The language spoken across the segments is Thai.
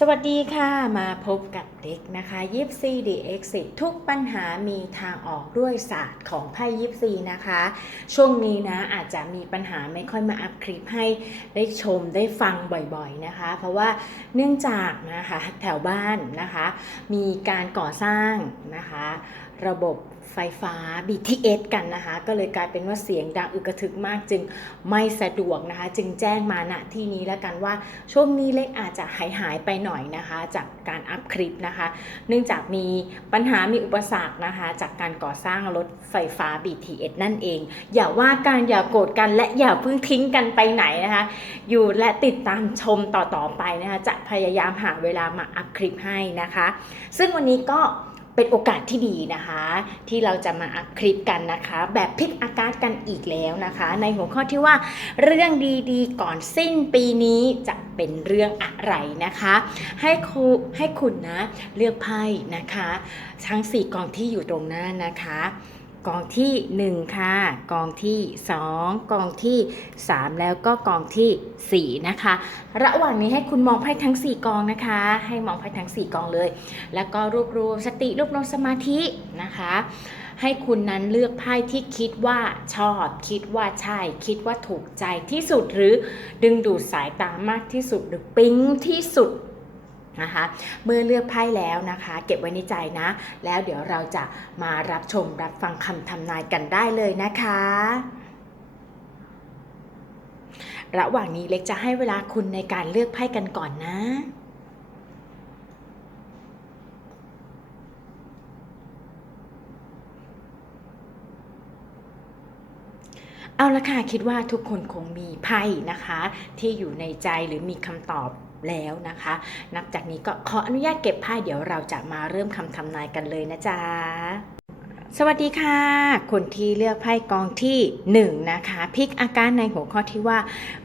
สวัสดีค่ะ มาพบกับเด็กนะคะยิปซีดีเอ็กซิทุกปัญหามีทางออกด้วยศาสตร์ของไพ่ยิปซีนะคะ ช่วงนี้นะอาจจะมีปัญหาไม่ค่อยมาอัพคลิปให้ได้ชมได้ฟังบ่อยๆนะคะ เพราะว่าเนื่องจากนะคะแถวบ้านนะคะ มีการก่อสร้างนะคะ ระบบไฟฟ้า BTS กันนะคะ ก็เลยกลายเป็นว่าเสียงดังอึกระทึกมากจึงไม่สะดวกนะคะ จึงแจ้งมาณที่นี้แล้วกันว่าช่วงนี้เล็กอาจจะหายหายไปหน่อยนะคะ จากการอัพคลิปนะคะ เนื่องจากมีปัญหามีอุปสรรคนะคะ จากการก่อสร้างรถไฟฟ้า BTS นั่นเอง อย่าว่ากันอย่าโกรธกันและอย่าเพิ่งทิ้งกันไปไหนนะคะ อยู่และติดตามชมต่อๆไปนะคะ จะพยายามหาเวลามาอัพคลิปให้นะคะ ซึ่งวันนี้ก็ เป็นโอกาสที่ดีนะคะ ที่เราจะมาอัพคลิปกันนะคะ แบบพลิกอากาศกันอีกแล้วนะคะ ในหัวข้อที่ว่า เรื่องดีๆ ก่อนสิ้นปีนี้จะเป็นเรื่องอะไรนะคะ ให้ครูให้คุณนะเลือกไพ่นะคะ ทั้ง 4กองที่อยู่ตรงหน้านะคะ กองที่ 1 ค่ะ กองที่ 2 กองที่ 3 แล้วก็กองทีสี่ 4 นะคะ ระหว่างนี้ให้คุณมองไพ่ทั้ง 4 กองนะคะ ให้มองไพ่ทั้ง 4 กองเลย แล้วก็รวบรวมสติรวบรวมสมาธินะคะ ให้คุณนั้นเลือกไพ่ที่คิดว่าชอบ คิดว่าใช่ คิดว่าถูกใจที่สุดหรือดึงดูดสายตามากที่สุดหรือปิ๊งที่สุด นะคะ เมื่อเลือกไพ่แล้วนะคะ เก็บไว้ในใจนะ แล้วเดี๋ยวเราจะมารับชมรับฟังคำทำนายกันได้เลยนะคะระหว่างนี้เล็กจะให้เวลาคุณในการเลือกไพ่กันก่อนนะ เอาละค่ะ คิดว่าทุกคนคงมีไพ่นะคะ ที่อยู่ในใจหรือมีคำตอบ แล้วนะคะ นับจากนี้ก็ขออนุญาตเก็บไพ่เดี๋ยวเราจะมาเริ่มคำทำนายกันเลยนะจ๊ะสวัสดีค่ะ คนที่เลือกไพ่กองที่1นะคะพิกอาการในหัวข้อที่ว่า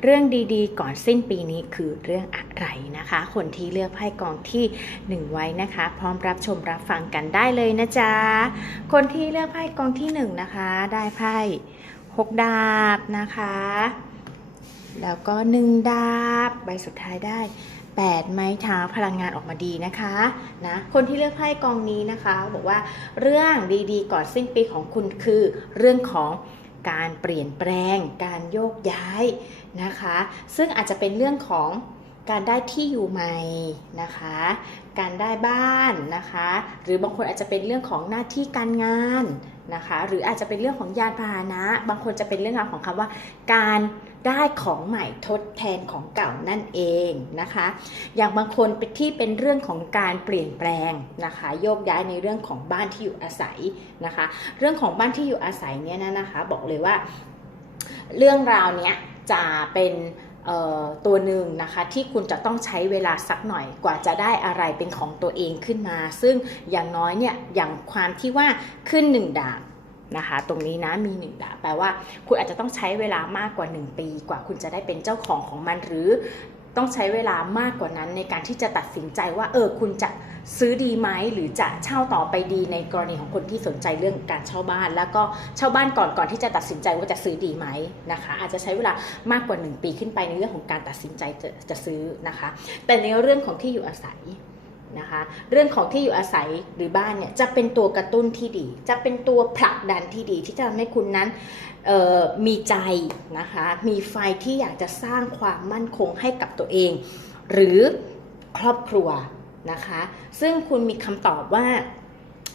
เรื่องดีๆ ก่อนสิ้นปีนี้คือเรื่องอะไรนะคะ คนที่เลือกไพ่กองที่ 1 ไว้นะคะ พร้อมรับชมรับฟังกันได้เลยนะจ๊ะคนที่เลือกไพ่กองที่ 1 นะคะ ได้ไพ่หกดาบนะคะ แล้วก็หนึ่งดาบใบสุดท้ายได้ 8 ไม้เท้าพลังงานออกมาดีนะคะนะคนที่เลือกไพ่กองนี้นะคะบอกว่าเรื่องดีๆก่อนสิ้นปีของคุณคือเรื่องของการเปลี่ยนแปลง การโยกย้ายนะคะ ซึ่งอาจจะเป็นเรื่องของการได้ที่อยู่ใหม่นะคะ การได้บ้านนะคะ หรือบางคนอาจจะเป็นเรื่องของหน้าที่การงานนะคะ หรืออาจจะเป็นเรื่องของยานพาหนะ บางคนจะเป็นเรื่องราวของคำว่า การ ได้ของใหม่ทดแทนของเก่านั่นเองนะคะ อย่างบางคนเป็นที่เป็นเรื่องของการเปลี่ยนแปลงนะคะ โยกย้ายในเรื่องของบ้านที่อยู่อาศัยนะคะ เรื่องของบ้านที่อยู่อาศัยเนี่ยนะนะคะ บอกเลยว่า เรื่องราวเนี้ยจะเป็นเอ่อตัวหนึ่งนะคะที่คุณจะต้องใช้เวลาสักหน่อยกว่าจะได้อะไรเป็นของตัวเองขึ้นมา ซึ่งอย่างน้อยเนี่ยอย่างความที่ว่าขึ้นหนึ่งดาบ นะคะ ตรงนี้นะมีหนึ่งดาบแปลว่าคุณอาจจะต้องใช้เวลามากกว่า 1 ปี กว่าคุณจะได้เป็นเจ้าของของมันหรือต้องใช้เวลามากกว่านั้นในการที่จะตัดสินใจว่าเออคุณจะซื้อดีไหมหรือจะเช่าต่อไปดีในกรณีของคนที่สนใจเรื่องการเช่าบ้าน แล้วก็เช่าบ้านก่อนก่อนที่จะตัดสินใจว่าจะซื้อดีไหมนะคะ อาจจะใช้เวลามากกว่า 1 ปีขึ้นไปในเรื่องของการตัดสินใจจะจะซื้อนะคะ แต่ในเรื่องของที่อยู่อาศัย นะคะ เรื่องของที่อยู่อาศัยหรือบ้านเนี่ยจะเป็นตัวกระตุ้นที่ดี จะเป็นตัวผลักดันที่ดี ที่จะทำให้คุณนั้นมีใจนะคะ มีไฟที่อยากจะสร้างความมั่นคงให้กับตัวเอง หรือครอบครัวนะคะ ซึ่งคุณมีคำตอบว่า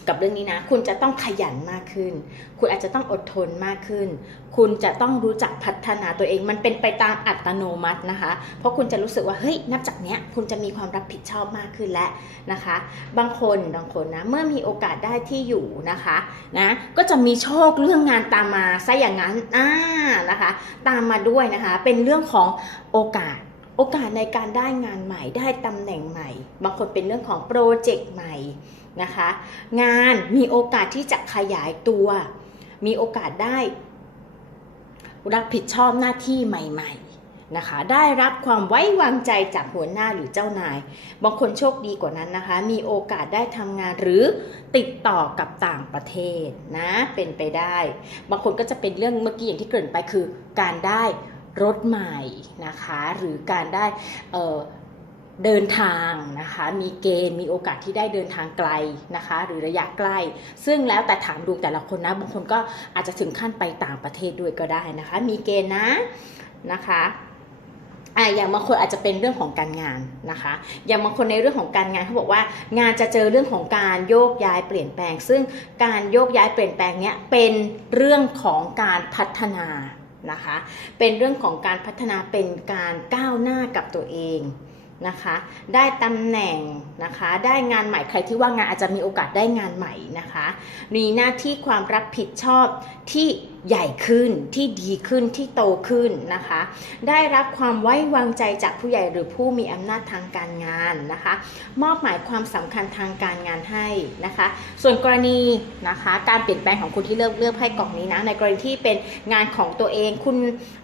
กับเรื่องนี้นะ คุณจะต้องขยันมากขึ้น คุณอาจจะต้องอดทนมากขึ้น คุณจะต้องรู้จักพัฒนาตัวเอง มันเป็นไปตามอัตโนมัตินะคะ เพราะคุณจะรู้สึกว่า เฮ้ย นับจากเนี้ย คุณจะมีความรับผิดชอบมากขึ้นแล้วนะคะ บางคนบางคนนะ เมื่อมีโอกาสได้ที่อยู่นะคะ นะ ก็จะมีโชคเรื่องงานตามมาซะอย่างนั้น อ่า นะคะ ตามมาด้วยนะคะ เป็นเรื่องของโอกาสโอกาสในการได้งานใหม่ได้ตำแหน่งใหม่ บางคนเป็นเรื่องของโปรเจกต์ใหม่ นะคะ งานมีโอกาสที่จะขยายตัว มีโอกาสได้รับผิดชอบหน้าที่ใหม่ๆนะคะ ได้รับความไว้วางใจจากหัวหน้าหรือเจ้านาย บางคนโชคดีกว่านั้นนะคะ มีโอกาสได้ทำงานหรือติดต่อกับต่างประเทศนะ เป็นไปได้ บางคนก็จะเป็นเรื่องเมื่อกี้อย่างที่เกริ่นไปคือ การได้รถใหม่นะคะ หรือการได้ เดินทางนะคะมีเกณฑ์มีโอกาสที่ได้เดินทางไกลนะคะ หรือระยะใกล้ ซึ่งแล้วแต่ถามดูแต่ละคนนะบางคนก็อาจจะถึงขั้นไปต่างประเทศด้วยก็ได้นะคะ มีเกณฑ์นะนะคะอะอย่างบางคนอาจจะเป็นเรื่องของการงานนะคะ อย่างบางคนในเรื่องของการงานเขาบอกว่า งานจะเจอเรื่องของการโยกย้ายเปลี่ยนแปลง ซึ่งการโยกย้ายเปลี่ยนแปลงเนี้ยเป็นเรื่องของการพัฒนานะคะ เป็นเรื่องของการพัฒนาเป็นการก้าวหน้ากับตัวเอง นะคะ ได้ตำแหน่งนะคะ ได้งานใหม่ใครที่ว่างงานอาจจะมีโอกาสได้งานใหม่นะคะ มีหน้าที่ความรับผิดชอบที่ ใหญ่ขึ้นที่ดีขึ้นที่โตขึ้นนะคะ ได้รับความไว้วางใจจากผู้ใหญ่หรือผู้มีอำนาจทางการงานนะคะ มอบหมายความสำคัญทางการงานให้นะคะ ส่วนกรณีนะคะการเปลี่ยนแปลงของคุณที่เลือกเลือกไพ่กล่องนี้นะในกรณีที่เป็นงานของตัวเองคุณ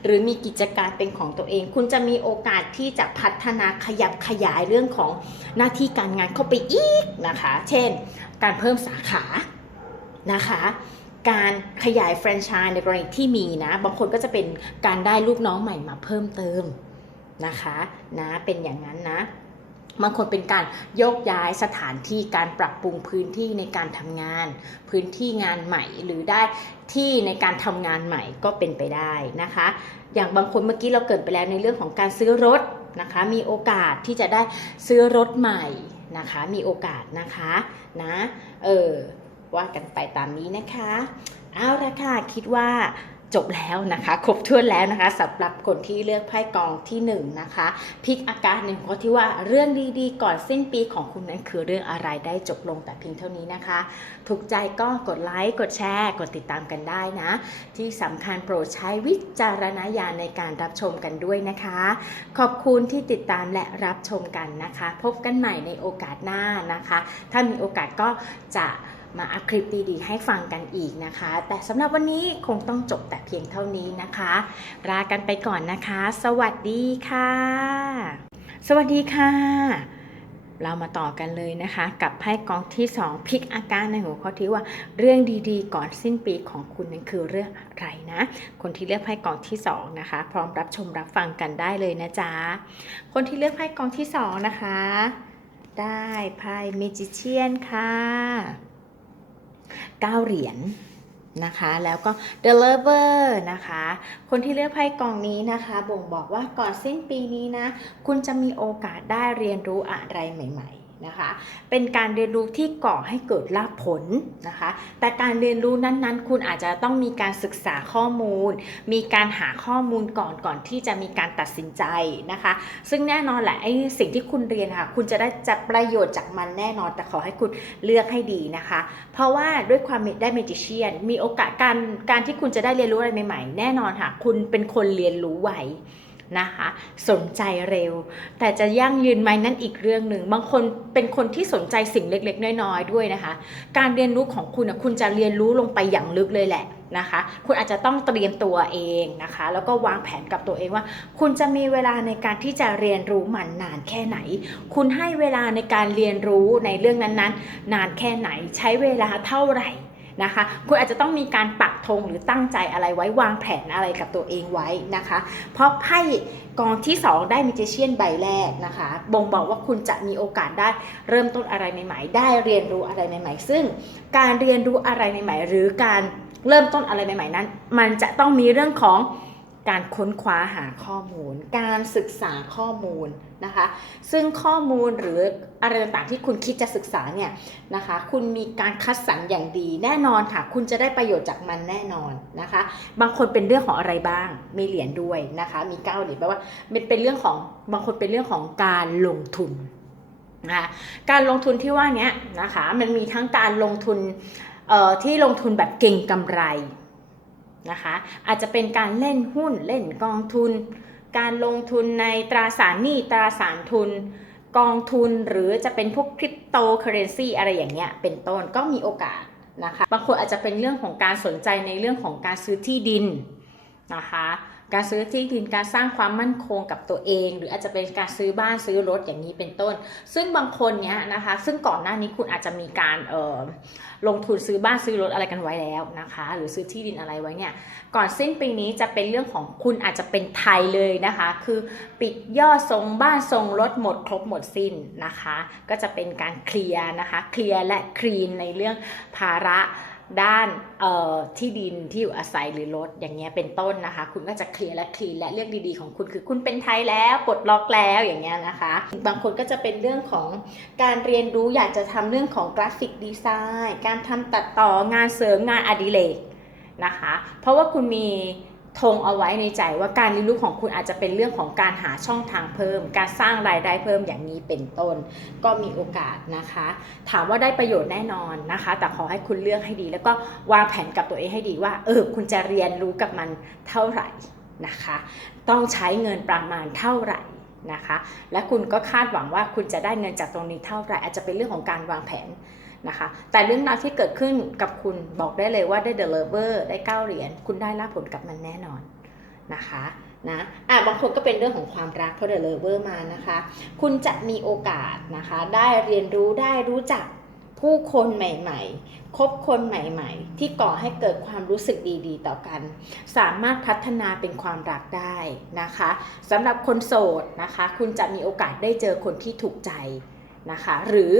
หรือมีกิจการเป็นของตัวเอง คุณจะมีโอกาสที่จะพัฒนาขยับขยายเรื่องของหน้าที่การงานเข้าไปอีกนะคะ เช่น การเพิ่มสาขานะคะ การขยายแฟรนไชส์ในกรณีที่มีนะบางคนก็จะเป็นการได้ลูกน้องใหม่มาเพิ่มเติมนะคะนะเป็นอย่างนั้นนะบางคนเป็นการโยกย้ายสถานที่การปรับปรุงพื้นที่ในการทำงาน พื้นที่งานใหม่หรือได้ที่ในการทำงานใหม่ก็เป็นไปได้นะคะ อย่างบางคนเมื่อกี้เราเกิดไปแล้วในเรื่องของการซื้อรถนะคะ มีโอกาสที่จะได้ซื้อรถใหม่นะคะ มีโอกาสนะคะนะเออ ว่ากันไปตามนี้นะคะ เอาละค่ะคิดว่าจบแล้วนะคะครบถ้วนแล้วนะคะสำหรับคนที่เลือกไพ่กองที่1นงนะคะพิกอาการหนึ่งข้อที่ว่าเรื่องดีๆ ก่อนสิ้นปีของคุณนั้นคือเรื่องอะไรได้จบลงแต่เพียงเท่านี้นะคะ ถูกใจก็กดไลค์กดแชร์ กดติดตามกันได้นะ ที่สำคัญโปรดใช้วิจารณญาณในการรับชมกันด้วยนะคะ ขอบคุณที่ติดตามและรับชมกันนะคะ พบกันใหม่ในโอกาสหน้านะคะ ถ้ามีโอกาสก็จะ มาอัพคลิปดีๆให้ฟังกันอีกนะคะ แต่สำหรับวันนี้คงต้องจบแต่เพียงเท่านี้นะคะลากันไปก่อนนะคะ สวัสดีค่ะ สวัสดีค่ะ เรามาต่อกันเลยนะคะ กับไพ่กองที่ 2พิกอาการในหัวข้อที่ว่าเรื่องดีๆ ก่อนสิ้นปีของคุณนั้นคือเรื่องอะไรนะ คนที่เลือกไพ่กองที่ 2 นะคะ พร้อมรับชมรับฟังกันได้เลยนะจ๊ะคนที่เลือกไพ่กองที่ 2 นะคะได้ไพ่เมจิเชียนค่ะ 9 เหรียญนะคะแล้วก็ The Lover นะคะ คนที่เลือกไพ่กองนี้นะคะ บ่งบอกว่าก่อนสิ้นปีนี้นะ คุณจะมีโอกาสได้เรียนรู้อะไรใหม่ ๆ นะคะ เป็นการเรียนรู้ที่ก่อให้เกิดลาภผลนะคะ แต่การเรียนรู้นั้นๆ คุณอาจจะต้องมีการศึกษาข้อมูล มีการหาข้อมูลก่อนก่อนที่จะมีการตัดสินใจนะคะ ซึ่งแน่นอนแหละไอ้สิ่งที่คุณเรียนค่ะ คุณจะได้จะประโยชน์จากมันแน่นอน แต่ขอให้คุณเลือกให้ดีนะคะ เพราะว่าด้วยความได้เมจิเชียน มีโอกาสการการที่คุณจะได้เรียนรู้อะไรใหม่ๆ แน่นอนค่ะ คุณเป็นคนเรียนรู้ไว นะคะ สนใจเร็ว แต่จะยั่งยืนไหมนั่นอีกเรื่องหนึ่ง บางคนเป็นคนที่สนใจสิ่งเล็กๆ น้อยๆด้วยนะคะ การเรียนรู้ของคุณนะคุณจะเรียนรู้ลงไปอย่างลึกเลยแหละนะคะ คุณอาจจะต้องเตรียมตัวเองนะคะ แล้วก็วางแผนกับตัวเองว่า คุณจะมีเวลาในการที่จะเรียนรู้มันนานแค่ไหน คุณให้เวลาในการเรียนรู้ในเรื่องนั้นๆ นานแค่ไหน ใช้เวลาเท่าไหร่ นะคะ คุณอาจจะต้องมีการปักธงหรือตั้งใจอะไรไว้วางแผนอะไรกับตัวเองไว้นะคะ เพราะไพ่กองที่ 2 ได้มิเจเชียนใบแรกนะคะ บ่งบอกว่าคุณจะมีโอกาสได้เริ่มต้นอะไรใหม่ๆ ได้เรียนรู้อะไรใหม่ ๆ ซึ่งการเรียนรู้อะไรใหม่ ๆ หรือการเริ่มต้นอะไรใหม่ ๆ นั้น มันจะต้องมีเรื่องของ การค้นคว้าหาข้อมูล การศึกษาข้อมูลนะคะ ซึ่งข้อมูลหรืออะไรต่างๆที่คุณคิดจะศึกษาเนี่ยนะคะ คุณมีการคัดสรรอย่างดีแน่นอนค่ะ คุณจะได้ประโยชน์จากมันแน่นอนนะคะ บางคนเป็นเรื่องของอะไรบ้าง มีเหรียญด้วยนะคะ มีเก้าเหรียญแปลว่ามันเป็นเรื่องของบางคนเป็นเรื่องของการลงทุนนะคะการลงทุนที่ว่านี้นะคะ มันมีทั้งการลงทุนที่ลงทุนแบบเก่งกำไร นะคะ อาจจะเป็นการเล่นหุ้นเล่นกองทุน การลงทุนในตราสารหนี้ตราสารทุน กองทุนหรือจะเป็นพวกคริปโตเคอเรนซีอะไรอย่างเงี้ยเป็นต้นก็มีโอกาสนะคะ บางคนอาจจะเป็นเรื่องของการสนใจในเรื่องของการซื้อที่ดินนะคะ การซื้อที่ดินการสร้างความมั่นคงกับตัวเอง หรืออาจจะเป็นการซื้อบ้านซื้อรถอย่างนี้เป็นต้น ซึ่งบางคนเนี้ยนะคะ ซึ่งก่อนหน้านี้คุณอาจจะมีการเอ่อลงทุนซื้อบ้านซื้อรถอะไรกันไว้แล้วนะคะ หรือซื้อที่ดินอะไรไว้เนี่ยก่อนสิ้นปีนี้จะเป็นเรื่องของคุณอาจจะเป็นไทยเลยนะคะ คือปิดยอดทรงบ้านทรงรถหมดครบหมดสิ้นนะคะ ก็จะเป็นการเคลียร์นะคะเคลียร์และคลีนในเรื่องภาระ ด้านที่ดินที่อยู่อาศัยหรือรถอย่างเงี้ยเป็นต้นนะคะ คุณก็จะเคลียร์และคลีนและเรื่องดีๆของคุณคือคุณเป็นไทยแล้วปลดล็อกแล้วอย่างเงี้ยนะคะ บางคนก็จะเป็นเรื่องของการเรียนรู้อยากจะทำเรื่องของกราฟิกดีไซน์ การทำตัดต่องานเสริมงานอดิเรกนะคะ เพราะว่าคุณมี ธงเอาไว้ในใจว่าการเรียนรู้ของคุณอาจจะเป็นเรื่องของการหาช่องทางเพิ่ม การสร้างรายได้เพิ่มอย่างนี้เป็นต้น ก็มีโอกาสนะคะ ถามว่าได้ประโยชน์แน่นอนนะคะ แต่ขอให้คุณเลือกให้ดี แล้วก็วางแผนกับตัวเองให้ดีว่า เออคุณจะเรียนรู้กับมันเท่าไหร่นะคะ ต้องใช้เงินประมาณเท่าไหร่นะคะ และคุณก็คาดหวังว่าคุณจะได้เงินจากตรงนี้เท่าไหร่อาจจะเป็นเรื่องของการวางแผน นะคะแต่เรื่องราวที่เกิดขึ้นกับคุณบอกได้เลยว่าได้เดลเวอร์ได้เก้าเหรียญคุณได้รับผลกับมันแน่นอนนะคะนะอะบางคนก็เป็นเรื่องของความรักเพราะเดลเวอร์มานะคะ คุณจะมีโอกาสนะคะ ได้เรียนรู้ได้รู้จักผู้คนใหม่ ๆ คบคนใหม่ ๆ ที่ก่อให้เกิดความรู้สึกดีๆ ต่อกัน สามารถพัฒนาเป็นความรักได้นะคะสำหรับคนโสดนะคะ คุณจะมีโอกาสได้เจอคนที่ถูกใจนะคะ หรือ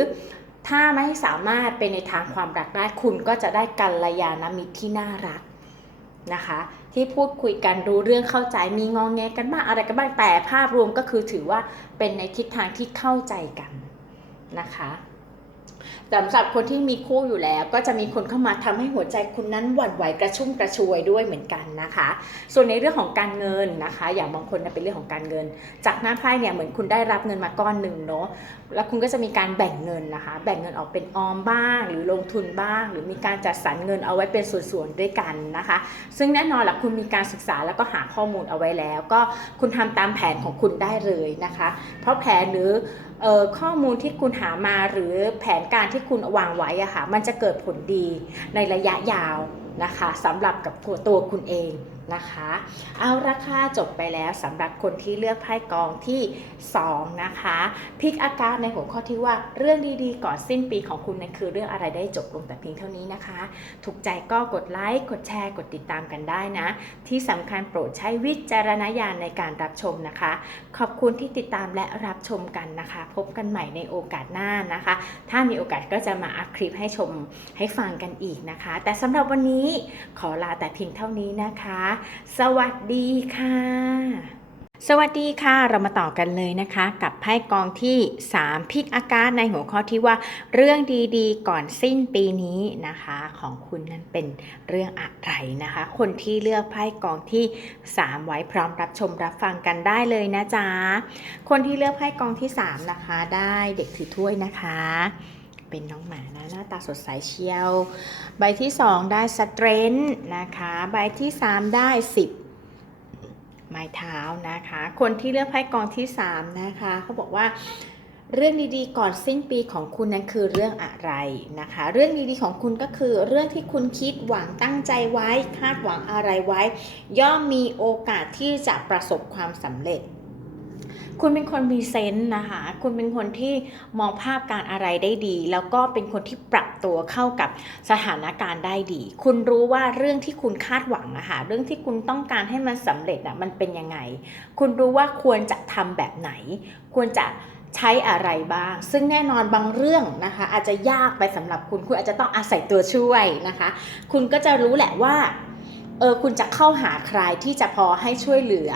ถ้าไม่สามารถเป็นในทางความรักได้คุณก็จะได้กัลยาณมิตรที่น่ารักนะคะ ที่พูดคุยกันรู้เรื่องเข้าใจมีงองแงกันบ้างอะไรกันบ้างแต่ภาพรวมก็คือถือว่าเป็นในทิศทางที่เข้าใจกันนะคะ สำหรับคนที่มีคู่อยู่แล้ว ก็จะมีคนเข้ามาทำให้หัวใจคุณนั้นหวั่นไหวกระชุ่มกระชวยด้วยเหมือนกันนะคะ ส่วนในเรื่องของการเงินนะคะ อย่างบางคนนะเป็นเรื่องของการเงิน จากหน้าไพ่เนี่ยเหมือนคุณได้รับเงินมาก้อนหนึ่งเนาะแล้วคุณก็จะมีการแบ่งเงินนะคะ แบ่งเงินออกเป็นออมบ้าง หรือลงทุนบ้าง หรือมีการจัดสรรเงินเอาไว้เป็นส่วนๆด้วยกันนะคะ ซึ่งแน่นอนแหละคุณมีการศึกษาแล้วก็หาข้อมูลเอาไว้แล้ว ก็คุณทำตามแผนของคุณได้เลยนะคะ เพราะแผนหรือ ข้อมูลที่คุณหามาหรือแผนการที่คุณวางไว้อะค่ะมันจะเกิดผลดีในระยะยาวนะคะสำหรับกับตัวคุณเอง นะคะ เอาราคาจบไปแล้วสำหรับคนที่เลือกไพ่กองที่ 2 นะคะพิกอาการในหัวข้อที่ว่าเรื่องดีๆ ก่อนสิ้นปีของคุณนั้นคือเรื่องอะไรได้จบลงแต่เพียงเท่านี้นะคะ ถูกใจก็กดไลค์กดแชร์กดติดตามกันได้นะ ที่สำคัญโปรดใช้วิจารณญาณในการรับชมนะคะ ขอบคุณที่ติดตามและรับชมกันนะคะ พบกันใหม่ในโอกาสหน้านะคะ ถ้ามีโอกาสก็จะมาอัพคลิปให้ชมให้ฟังกันอีกนะคะ แต่สำหรับวันนี้ขอลาแต่เพียงเท่านี้นะคะสวัสดีค่ะ สวัสดีค่ะ เรามาต่อกันเลยนะคะ กับไพ่กองที่ 3 พิกอาการในหัวข้อที่ว่า เรื่องดีๆ ก่อนสิ้นปีนี้นะคะ ของคุณนั้นเป็นเรื่องอะไรนะคะ คนที่เลือกไพ่กองที่ 3 ไว้พร้อมรับชมรับฟังกันได้เลยนะจ๊ะคนที่เลือกไพ่กองที่3นะคะได้เด็กถือถ้วยนะคะ เป็นน้องหมานะหน้าตาสดใสเชียว ใบที่ 2 ได้สเตรนท์นะคะ ใบที่ 3 ได้ 10 ไม้เท้านะคะ คนที่เลือกไพ่กองที่ 3 นะคะเขาบอกว่าเรื่องดีๆ ก่อนสิ้นปีของคุณนั้นคือเรื่องอะไรนะคะ เรื่องดีๆของคุณก็คือเรื่องที่คุณคิดหวังตั้งใจไว้ คาดหวังอะไรไว้ ย่อมมีโอกาสที่จะประสบความสำเร็จ คุณเป็นคนมีเซนส์นะคะ คุณเป็นคนที่มองภาพการอะไรได้ดี แล้วก็เป็นคนที่ปรับตัวเข้ากับสถานการณ์ได้ดี คุณรู้ว่าเรื่องที่คุณคาดหวังอะค่ะเรื่องที่คุณต้องการให้มันสำเร็จอะมันเป็นยังไง คุณรู้ว่าควรจะทำแบบไหน ควรจะใช้อะไรบ้าง ซึ่งแน่นอนบางเรื่องนะคะ อาจจะยากไปสำหรับคุณ คุณอาจจะต้องอาศัยตัวช่วยนะคะ คุณก็จะรู้แหละว่า เออ คุณจะเข้าหาใครที่จะพอให้ช่วยเหลือ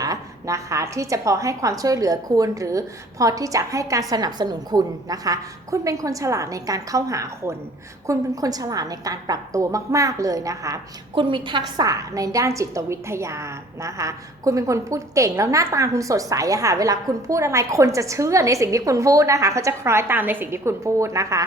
นะคะ ที่จะพอให้ความช่วยเหลือคุณ หรือพอที่จะให้การสนับสนุนคุณนะคะ คุณเป็นคนฉลาดในการเข้าหาคน คุณเป็นคนฉลาดในการปรับตัวมาก ๆเลยนะคะ คุณมีทักษะในด้านจิตวิทยานะคะ คุณเป็นคนพูดเก่งแล้วหน้าตาคุณสดใสอะค่ะ เวลาคุณพูดอะไรคนจะเชื่อในสิ่งที่คุณพูดนะคะ เขาจะคล้อยตามในสิ่งที่คุณพูดนะคะ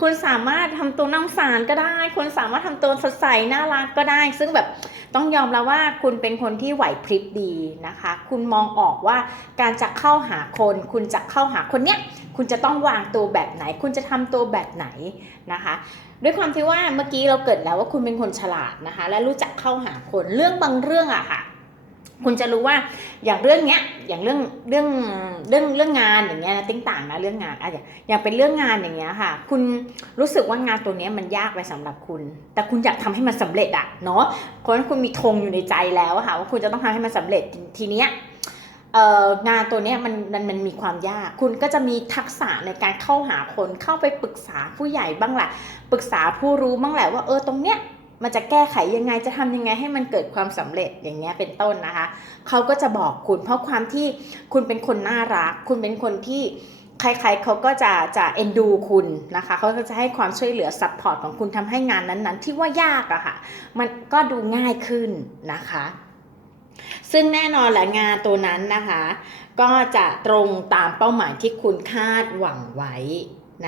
คุณสามารถทำตัวน่าสารก็ได้ คุณสามารถทำตัวสดใสน่ารักก็ได้ ซึ่งแบบต้องยอมแล้วว่าคุณเป็นคนที่ไหวพริบดีนะคะ คุณมองออกว่า การจะเข้าหาคน คุณจะเข้าหาคนเนี้ยคุณจะต้องวางตัวแบบไหน คุณจะทำตัวแบบไหนนะคะ ด้วยความที่ว่าเมื่อกี้เราเกิดแล้วว่าคุณเป็นคนฉลาดนะคะ และรู้จักเข้าหาคนเรื่องบางเรื่องอะค่ะคุณจะรู้ว่าอย่างเรื่องเนี้ยอย่างเรื่องเรื่องเรื่องเรื่องงานอย่างเงี้ยนะติ้งต่างนะเรื่องงานอะอย่างอย่างเป็นเรื่องงานอย่างเงี้ยค่ะ คุณรู้สึกว่างานตัวเนี้ยมันยากไปสำหรับคุณ แต่คุณอยากทำให้มันสำเร็จอะเนาะเพราะฉะนั้นคุณมีธงอยู่ในใจแล้วค่ะว่าคุณจะต้องทำให้มันสำเร็จทีเนี้ย งานตัวนี้มันมันมันมีความยาก คุณก็จะมีทักษะในการเข้าหาคนเข้าไปปรึกษาผู้ใหญ่บ้างแหละปรึกษาผู้รู้บ้างแหละว่าเออตรงเนี้ยมันจะแก้ไขยังไงจะทำยังไงให้มันเกิดความสำเร็จอย่างเงี้ยเป็นต้นนะคะเขาก็จะบอกคุณ เพราะความที่คุณเป็นคนน่ารัก คุณเป็นคนที่ใครๆเขาก็จะจะเอ็นดูคุณนะคะเขาก็จะให้ความช่วยเหลือซัพพอร์ตของคุณทำให้งานนั้นๆ ที่ว่ายากอะค่ะมันก็ดูง่ายขึ้นนะคะ ซึ่งแน่นอนแหละงานตัวนั้นนะคะ ก็จะตรงตามเป้าหมายที่คุณคาดหวังไว้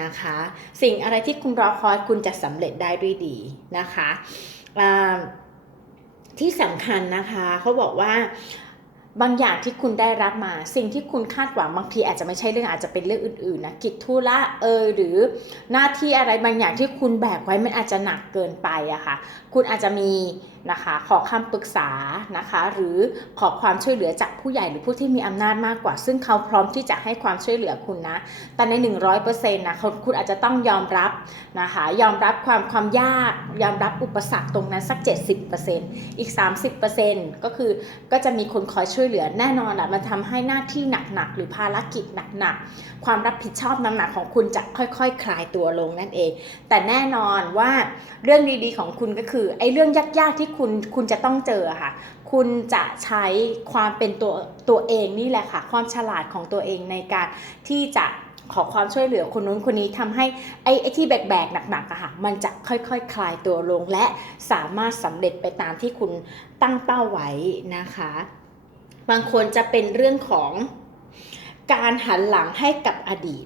นะคะ สิ่งอะไรที่คุณรอคอยคุณจะสำเร็จได้ด้วยดีนะคะที่สำคัญนะคะเขาบอกว่าบางอย่างที่คุณได้รับมา สิ่งที่คุณคาดหวังบางทีอาจจะไม่ใช่เรื่องอาจจะเป็นเรื่องอื่นๆนะกิจธุระเออหรือหน้าที่อะไรบางอย่างที่คุณแบกไว้มันอาจจะหนักเกินไปอะค่ะ คุณอาจจะมี นะคะขอคำปรึกษานะคะหรือขอความช่วยเหลือจากผู้ใหญ่หรือผู้ที่มีอำนาจมากกว่า ซึ่งเขาพร้อมที่จะให้ความช่วยเหลือคุณนะ แต่ใน 100%นะคุณอาจจะต้องยอมรับนะคะยอมรับความความยาก ยอมรับอุปสรรคตรงนั้นสัก 70%อีก 30%ก็คือก็จะมีคนคอยช่วยเหลือแน่นอนอะมันทำให้หน้าที่หนักๆหรือภารกิจหนักๆความรับผิดชอบหนักของคุณจะค่อยๆคคลายตัวลงนั่นเอง แต่แน่นอนว่าเรื่องดีๆของคุณก็คือไอ้เรื่องยากๆที่คุณคุณจะต้องเจอค่ะ คุณจะใช้ความเป็นตัวตัวเองนี่แหละค่ะ ความฉลาดของตัวเองในการที่จะขอความช่วยเหลือคนนู้นคนนี้ทำให้ไอ้ไอ้ที่แบกๆหนักๆอะค่ะมันจะค่อยๆคคลายตัวลงและสามารถสำเร็จไปตามที่คุณตั้งเป้าไว้นะคะ บางคนจะเป็นเรื่องของการหันหลังให้กับอดีต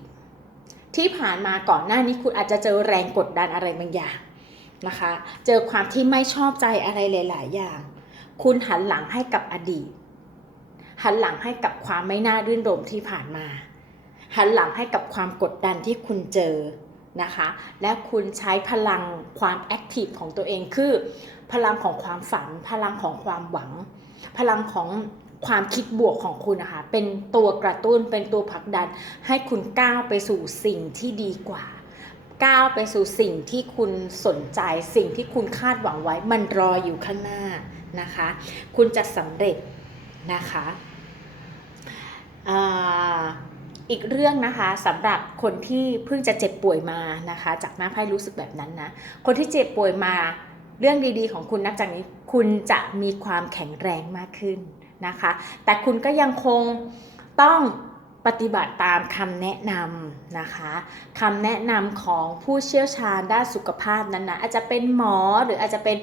ที่ผ่านมาก่อนหน้านี้คุณอาจจะเจอแรงกดดันอะไรบางอย่าง นะคะ เจอความที่ไม่ชอบใจอะไรหลาย ๆ อย่าง คุณหันหลังให้กับอดีต หันหลังให้กับความไม่น่ารื่นรมที่ผ่านมา หันหลังให้กับความกดดันที่คุณเจอนะคะ และคุณใช้พลังความแอคทีฟของตัวเองคือ พลังของความฝัน พลังของความหวัง พลังของความคิดบวกของคุณนะคะ เป็นตัวกระตุ้นเป็นตัวผลักดัน ให้คุณก้าวไปสู่สิ่งที่ดีกว่า ก้าวไปสู่สิ่งที่คุณสนใจสิ่งที่คุณคาดหวังไว้ มันรออยู่ข้างหน้านะคะ คุณจะสำเร็จนะคะอีกเรื่องนะคะสำหรับคนที่เพิ่งจะเจ็บป่วยมานะคะ จากหน้าไพ่รู้สึกแบบนั้นนะคนที่เจ็บป่วยมาเรื่องดีๆ ของคุณนับจากนี้คุณจะมีความแข็งแรงมากขึ้นนะคะ แต่คุณก็ยังคงต้อง ปฏิบัติตามคำแนะนำนะคะคำแนะนำของผู้เชี่ยวชาญด้านสุขภาพนั้นนะอาจจะเป็นหมอหรืออาจจะเป็น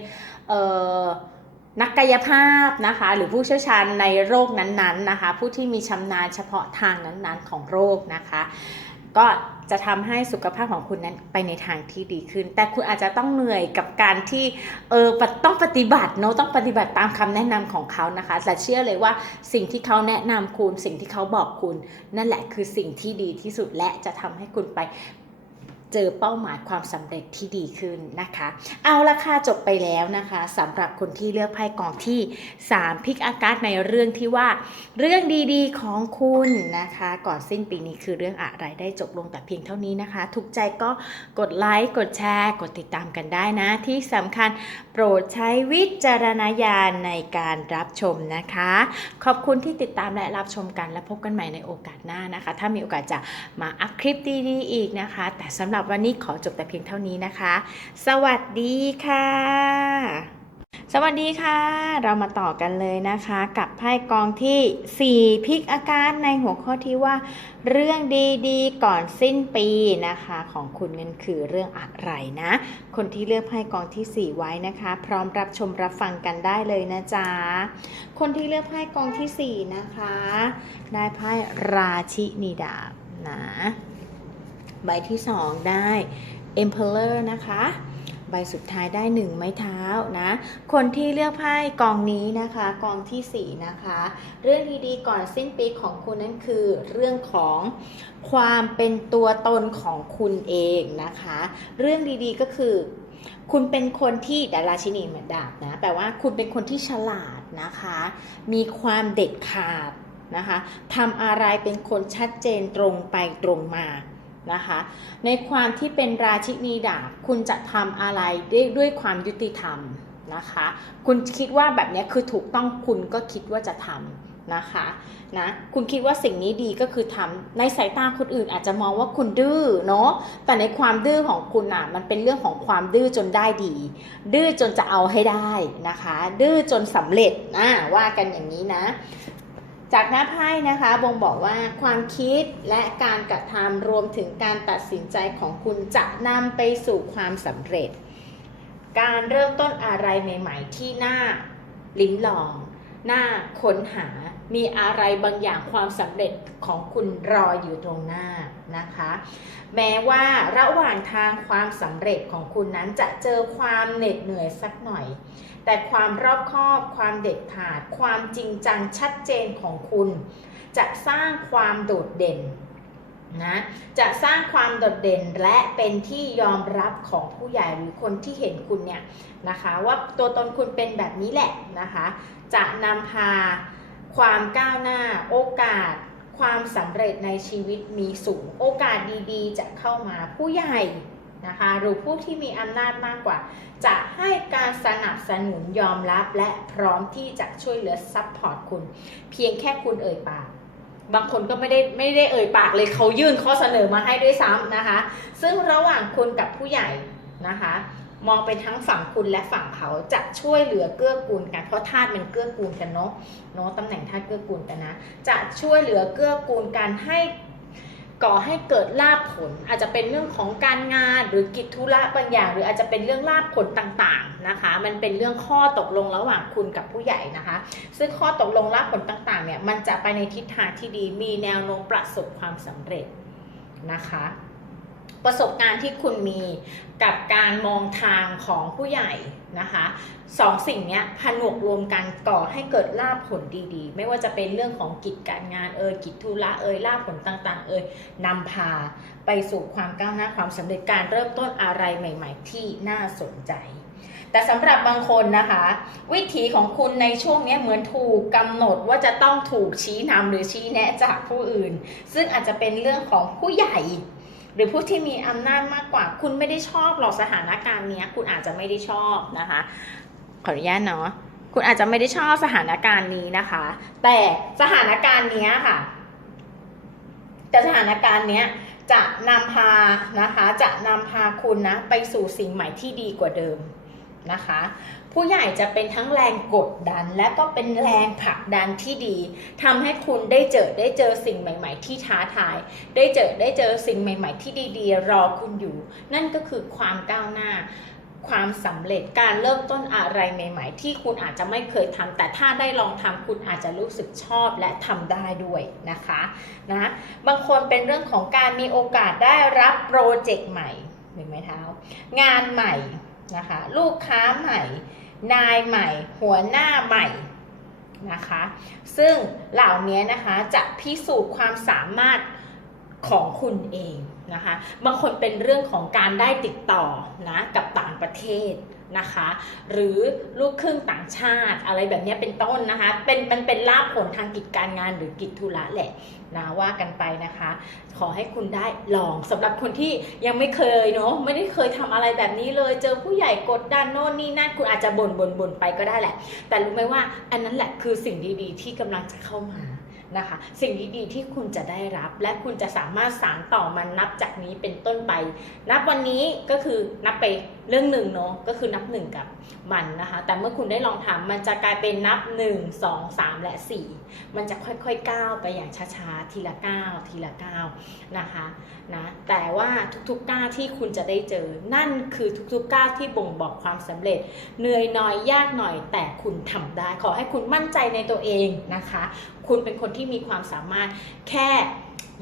นักกายภาพนะคะหรือผู้เชี่ยวชาญในโรคนั้นๆนะคะ ผู้ที่มีชำนาญเฉพาะทางนั้นๆของโรคนะคะ ก็ จะทำให้สุขภาพของคุณนั้นไปในทางที่ดีขึ้น แต่คุณอาจจะต้องเหนื่อยกับการที่เออต้องปฏิบัติเนาะต้องปฏิบัติตามคำแนะนำของเขานะคะแต่เชื่อเลยว่าสิ่งที่เขาแนะนำคุณ สิ่งที่เขาบอกคุณ นั่นแหละคือสิ่งที่ดีที่สุดและจะทำให้คุณไป เจอเป้าหมายความสำเร็จที่ดีขึ้นนะคะ เอาละค่ะจบไปแล้วนะคะสำหรับคนที่เลือกไพ่กองที่ 3 พิกอากาศในเรื่องที่ว่า เรื่องดีๆของคุณนะคะ ก่อนสิ้นปีนี้คือเรื่องอะไรได้จบลงแต่เพียงเท่านี้นะคะ ถูกใจก็กดไลค์กดแชร์ กดติดตามกันได้นะ ที่สำคัญโปรดใช้วิจารณญาณในการรับชมนะคะ ขอบคุณที่ติดตามและรับชมกันและพบกันใหม่ในโอกาสหน้านะคะ ถ้ามีโอกาสจะมาอัพคลิปดีๆอีกนะคะ แต่สำหรับวันนี้ขอจบแต่เพียงเท่านี้นะคะ สวัสดีค่ะสวัสดีค่ะ เรามาต่อกันเลยนะคะ กับไพ่กองที่ 4 พิกอาการในหัวข้อที่ว่า เรื่องดีๆ ก่อนสิ้นปีนะคะ ของคุณนั่นคือเรื่องอะไรนะ คนที่เลือกไพ่กองที่ 4 ไว้นะคะ พร้อมรับชมรับฟังกันได้เลยนะจ๊ะคนที่เลือกไพ่กองที่ 4 นะคะ ได้ไพ่ราชินีดาบนะ ใบที่2ได้ Emperor นะคะ ใบสุดท้ายได้1ไม้เท้านะ คนที่เลือกไพ่กองนี้นะคะ กองที่4นะคะ เรื่องดีๆก่อนสิ้นปีของคุณนั่นคือเรื่องของความเป็นตัวตนของคุณเองนะคะ เรื่องดีๆก็คือคุณเป็นคนที่ดาราชินีเหมือนดาบนะแปลว่าคุณเป็นคนที่ฉลาดนะคะ มีความเด็ดขาดนะคะทำอะไรเป็นคนชัดเจนตรงไปตรงมา นะคะ ในความที่เป็นราชินีดาบคุณจะทำอะไรได้ด้วยความยุติธรรมนะคะ คุณคิดว่าแบบนี้คือถูกต้องคุณก็คิดว่าจะทำนะคะนะคุณคิดว่าสิ่งนี้ดีก็คือทำในสายตาคนอื่นอาจจะมองว่าคุณดื้อเนาะแต่ในความดื้อของคุณอะมันเป็นเรื่องของความดื้อจนได้ดี ดื้อจนจะเอาให้ได้นะคะ ดื้อจนสำเร็จนะว่ากันอย่างนี้นะ จากหน้าไพ่นะคะบ่งบอกว่าความคิดและการกระทำรวมถึงการตัดสินใจของคุณจะนำไปสู่ความสำเร็จ การเริ่มต้นอะไรใหม่ ๆ ที่น่าลิ้มลองน่าค้นหา มีอะไรบางอย่างความสำเร็จของคุณรออยู่ตรงหน้านะคะ แม้ว่าระหว่างทางความสำเร็จของคุณนั้นจะเจอความเหน็ดเหนื่อยสักหน่อย แต่ความรอบคอบ ความเด็ดขาด ความจริงจังชัดเจนของคุณ จะสร้างความโดดเด่นนะจะสร้างความโดดเด่นและเป็นที่ยอมรับของผู้ใหญ่หรือคนที่เห็นคุณเนี่ยนะคะว่าตัวตนคุณเป็นแบบนี้แหละนะคะจะนำพาความก้าวหน้าโอกาส ความสำเร็จในชีวิตมีสูง โอกาสดีๆ จะเข้ามาผู้ใหญ่ นะคะหรือผู้ที่มีอำนาจมากกว่า จะให้การสนับสนุนยอมรับและพร้อมที่จะช่วยเหลือซัพพอร์ตคุณ เพียงแค่คุณเอ่ยปาก บางคนก็ไม่ได้ไม่ได้เอ่ยปากเลยเขายื่นข้อเสนอมาให้ด้วยซ้ำนะคะ ซึ่งระหว่างคุณกับผู้ใหญ่นะคะ มองไปทั้งฝั่งคุณและฝั่งเขาจะช่วยเหลือเกื้อกูลกันเพราะธาตุมันเกื้อกูลกันเนาะเนาะตำแหน่งธาตุเกื้อกูลกันนะ จะช่วยเหลือเกื้อกูลกันให้ ก่อให้เกิดลาภผล อาจจะเป็นเรื่องของการงานหรือกิจธุระบางอย่าง หรืออาจจะเป็นเรื่องลาภผลต่างๆนะคะ มันเป็นเรื่องข้อตกลงระหว่างคุณกับผู้ใหญ่นะคะ ซึ่งข้อตกลงลาภผลต่างๆเนี่ยมันจะไปในทิศทางที่ดีมีแนวโน้มประสบความสำเร็จนะคะ ประสบการณ์ที่คุณมีกับการมองทางของผู้ใหญ่นะคะสองสิ่งนี้ผนวกรวมกันก่อให้เกิดลาภผลดีๆ ไม่ว่าจะเป็นเรื่องของกิจการงานเอ่ยกิจธุระเอ่ยลาภผลต่างๆ เอ่ยนำพาไปสู่ความก้าวหน้าความสำเร็จการเริ่มต้นอะไรใหม่ ๆ ที่น่าสนใจ แต่สำหรับบางคนนะคะ วิถีของคุณในช่วงนี้เหมือนถูกกำหนดว่าจะต้องถูกชี้นำหรือชี้แนะจากผู้อื่น ซึ่งอาจจะเป็นเรื่องของผู้ใหญ่ หรือผู้ที่มีอำนาจมากกว่า คุณไม่ได้ชอบหรอกสถานการณ์เนี้ย คุณอาจจะไม่ได้ชอบนะคะ ขออนุญาตเนาะคุณอาจจะไม่ได้ชอบสถานการณ์นี้นะคะ แต่สถานการณ์เนี้ยค่ะ แต่สถานการณ์เนี้ยจะนำพานะคะ จะนำพาคุณนะไปสู่สิ่งใหม่ที่ดีกว่าเดิม นะคะ ผู้ใหญ่จะเป็นทั้งแรงกดดัน และก็เป็นแรงผลักดันที่ดีทำให้คุณได้เจอได้เจอสิ่งใหม่ ๆ ที่ท้าทาย ได้เจอได้เจอสิ่งใหม่ ๆ ที่ดีๆ รอคุณอยู่ นั่นก็คือความก้าวหน้าความสำเร็จการเริ่มต้นอะไรใหม่ ๆ ที่คุณอาจจะไม่เคยทำแต่ถ้าได้ลองทำคุณอาจจะรู้สึกชอบและทำได้ด้วยนะคะนะบางคนเป็นเรื่องของการมีโอกาสได้รับโปรเจกต์ใหม่เห็นไหมเท้า งานใหม่ นะคะ ลูกค้าใหม่ นายใหม่ หัวหน้าใหม่นะคะ ซึ่งเหล่านี้นะคะจะพิสูจน์ความสามารถของคุณเองนะคะ บางคนเป็นเรื่องของการได้ติดต่อนะกับต่างประเทศ นะคะ หรือลูกครึ่งต่างชาติอะไรแบบนี้เป็นต้นนะคะ เป็นมันเป็นลาภผลทางกิจการงานหรือกิจธุระแหละนะว่ากันไปนะคะ ขอให้คุณได้ลองสำหรับคนที่ยังไม่เคยเนาะไม่ได้เคยทำอะไรแบบนี้เลย เจอผู้ใหญ่กดดันโน่นนี่นั่นคุณอาจจะบ่นบ่นบ่นไปก็ได้แหละ แต่รู้ไหมว่าอันนั้นแหละคือสิ่งดีๆ ที่กำลังจะเข้ามา นะคะ สิ่งดีๆที่คุณจะได้รับ และคุณจะสามารถสานต่อมันนับจากนี้เป็นต้นไป นับวันนี้ก็คือนับไปเรื่องหนึ่งเนาะก็คือนับหนึ่งกับมันนะคะ แต่เมื่อคุณได้ลองทำมันจะกลายเป็นนับ 1 2 3 และ 4 มันจะค่อยๆก้าวไปอย่างช้าๆ ทีละก้าวทีละก้าวนะคะนะแต่ว่าทุกๆก้าวที่คุณจะได้เจอ นั่นคือทุกๆก้าวที่บ่งบอกความสำเร็จเหนื่อยหน่อยยากหน่อย แต่คุณทำได้ ขอให้คุณมั่นใจในตัวเองนะคะ คุณเป็นคนที่มีความสามารถแค่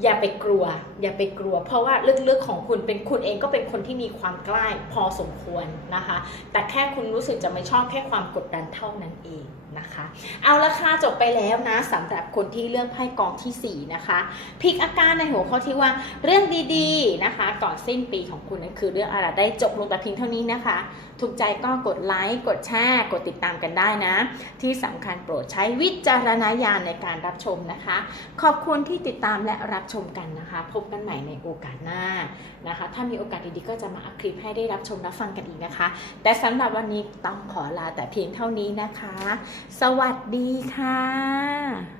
อย่าไปกลัว อย่าไปกลัว เพราะว่าลึกๆของคุณเป็นคุณเองก็เป็นคนที่มีความกล้าพอสมควรนะคะ แต่แค่คุณรู้สึกจะไม่ชอบแค่ความกดดันเท่านั้นเองนะคะ เอาละค่ะจบไปแล้วนะสำหรับคนที่เลือกไพ่กองทีสี่4นะคะพิกอาการในหัวข้อที่ว่าเรื่องดีๆนะคะ ก่อนสิ้นปีของคุณนั้นคือเรื่องอะไรได้จบลงแต่เพียงเท่านี้นะคะ ถูกใจก็กดไลค์กดแชร์กดติดตามกันได้นะ ที่สำคัญโปรดใช้วิจารณญาณในการรับชมนะคะ ขอบคุณที่ติดตามและรับชมกันนะคะ พบกันใหม่ในโอกาสหน้านะคะ ถ้ามีโอกาสดีๆก็จะมาอัพคลิปให้ได้รับชมรับฟังกันอีกนะคะ แต่สำหรับวันนี้ต้องขอลาแต่เพียงเท่านี้นะคะ สวัสดีค่ะ